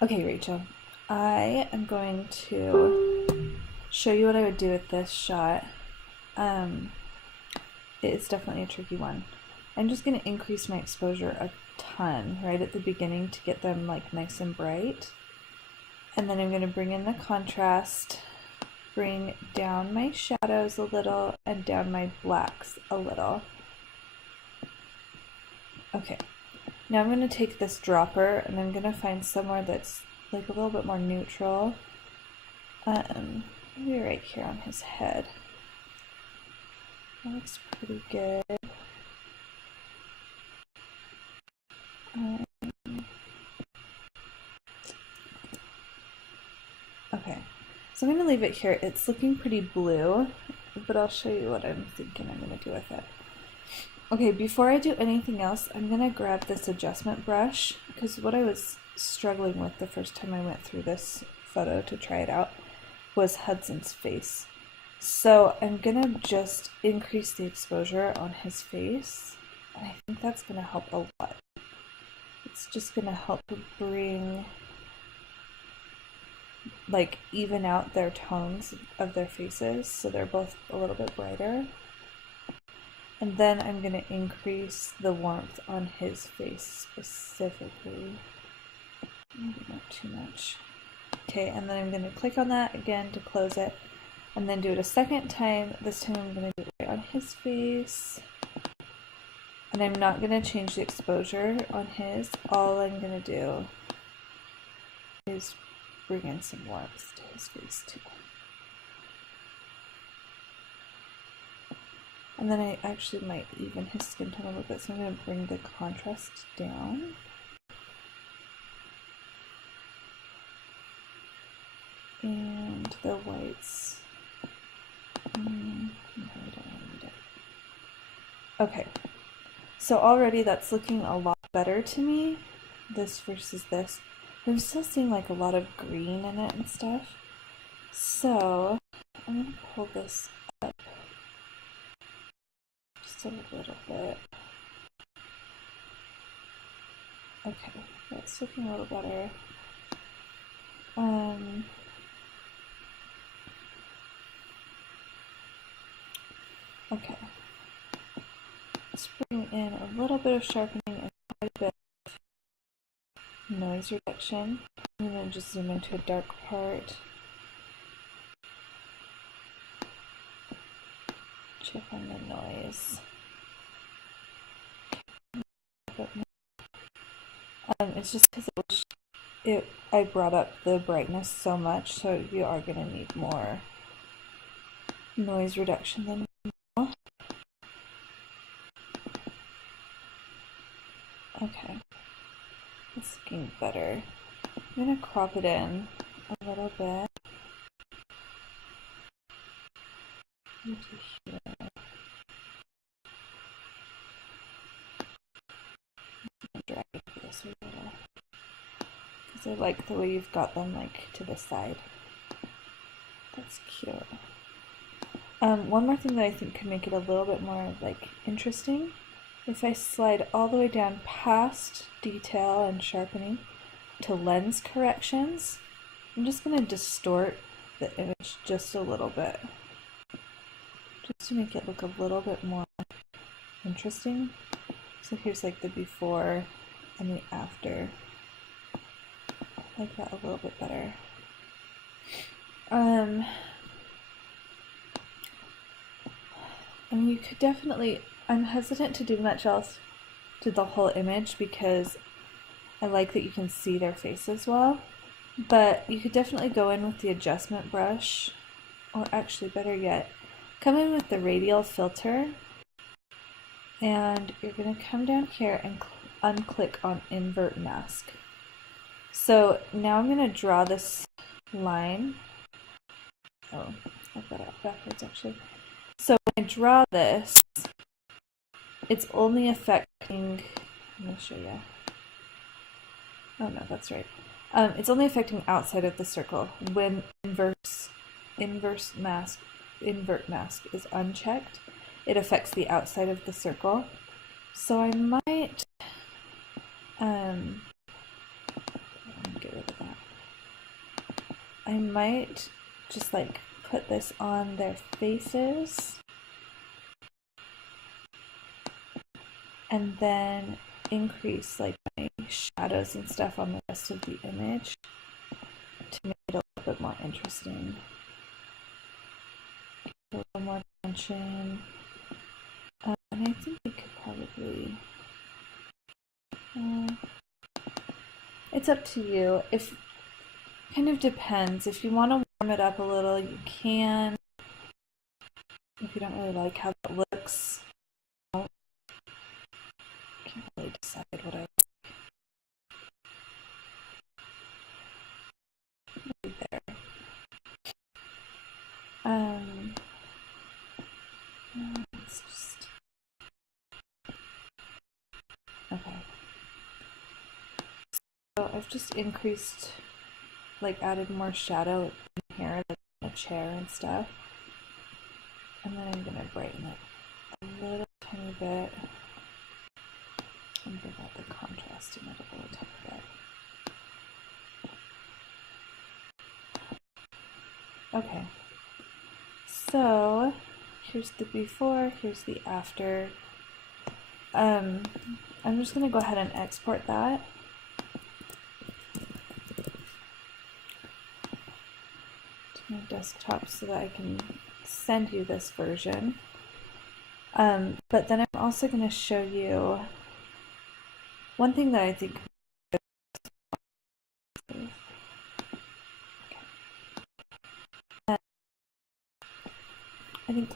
Okay, Rachel, I am going to show you what I would do with this shot. Um, it's definitely a tricky one. I'm just going to increase my exposure a ton right at the beginning to get them like nice and bright. And then I'm going to bring in the contrast, bring down my shadows a little, and down my blacks a little. Okay, now I'm going to take this dropper and I'm going to find somewhere that's like a little bit more neutral. Maybe right here on his head. That looks pretty good. Okay, so I'm going to leave it here. It's looking pretty blue, but I'll show you what I'm thinking I'm going to do with it. Okay, before I do anything else, I'm going to grab this adjustment brush, because what I was struggling with the first time I went through this photo to try it out was Hudson's face. So I'm going to just increase the exposure on his face, and I think that's going to help a lot. It's just going to help bring, like, even out their tones of their faces so they're both a little bit brighter. And then I'm going to increase the warmth on his face specifically. Maybe not too much. Okay, and then I'm going to click on that again to close it. And then do it a second time. This time I'm going to do it right on his face. And I'm not going to change the exposure on his. All I'm going to do is bring in some warmth to his face too. And then I actually might even his skin tone a little bit, so I'm going to bring the contrast down. And the whites. No, I don't need it. Okay, so already that's looking a lot better to me, this versus this. I'm still seeing like a lot of green in it and stuff. So I'm going to pull this up just a little bit. Okay, that's looking a little better. Okay, let's bring in a little bit of sharpening and quite a bit of noise reduction. I'm going to just zoom into a dark part. Check on the noise. It's just because I brought up the brightness so much, so you are going to need more noise reduction than normal. Okay, it's looking better. I'm going to crop it in a little bit. Into here. Drag this a little, because I like the way you've got them like to the side. That's cute. One more thing that I think could make it a little bit more like interesting, if I slide all the way down past detail and sharpening to lens corrections, I'm just going to distort the image just a little bit, just to make it look a little bit more interesting. So here's like the before and the after. I like that a little bit better. And you could definitely, I'm hesitant to do much else to the whole image because I like that you can see their faces well, but you could definitely go in with the adjustment brush, or actually better yet, come in with the radial filter, and you're going to come down here and unclick on invert mask. So now I'm going to draw this line. Oh, I've got it backwards actually. So when I draw this, it's only affecting, let me show you. Oh no, that's right. It's only affecting outside of the circle. When invert mask is unchecked, it affects the outside of the circle. So I might get rid of that. I might just like put this on their faces and then increase like my shadows and stuff on the rest of the image to make it a little bit more interesting. A little more tension. And I think we could probably... it's up to you. If kind of depends. If you want to warm it up a little, you can. If you don't really like how that looks, I can't really decide what I like there. Let's just... okay. So I've just increased, like added more shadow in here, like a chair and stuff. And then I'm gonna brighten it a little tiny bit and bring out the contrast in it a little tiny bit. Okay, so here's the before, here's the after. I'm just gonna go ahead and export that. To my desktop so that I can send you this version. But then I'm also going to show you one thing that I think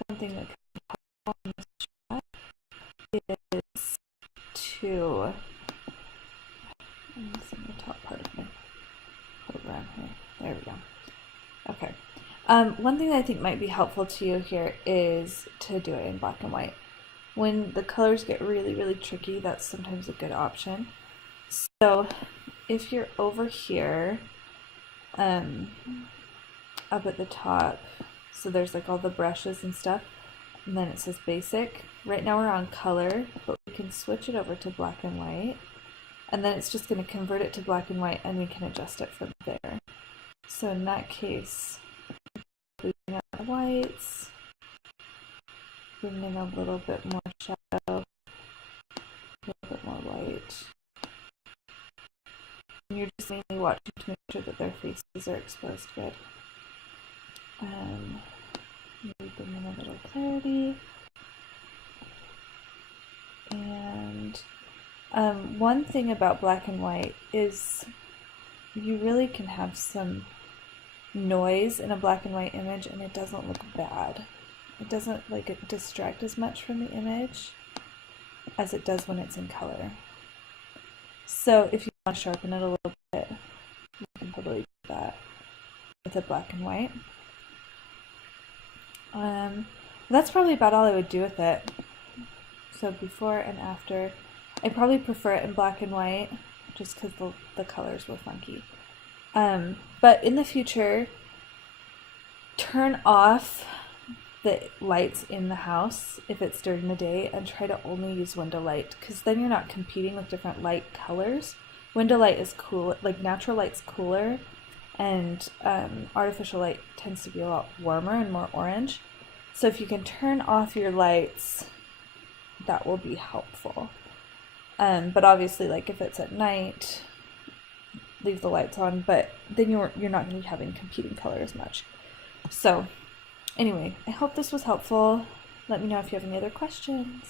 one thing that can help on this chat is to, I'm missing the top part of my program here. There we go. Okay. One thing that I think might be helpful to you here is to do it in black and white. When the colors get really, really tricky, that's sometimes a good option. So if you're over here, up at the top, so there's like all the brushes and stuff, and then it says basic. Right now we're on color, but we can switch it over to black and white, and then it's just going to convert it to black and white, and we can adjust it from there. So in that case, bring out the whites, bring in a little bit more shadow, a little bit more white. And you're just mainly watching to make sure that their faces are exposed good. Maybe bring in a little clarity. And one thing about black and white is you really can have some noise in a black and white image and it doesn't look bad. It doesn't like distract as much from the image as it does when it's in color. So if you want to sharpen it a little bit, you can totally do that with a black and white. That's probably about all I would do with it. So before and after, I probably prefer it in black and white just because the colors were funky. But in the future, turn off the lights in the house if it's during the day and try to only use window light, because then you're not competing with different light colors. Window light is cool, like natural light's cooler, and artificial light tends to be a lot warmer and more orange. So if you can turn off your lights, that will be helpful. But obviously, like if it's at night, leave the lights on, but then you're not going to be having competing colors much. So anyway, I hope this was helpful. Let me know if you have any other questions.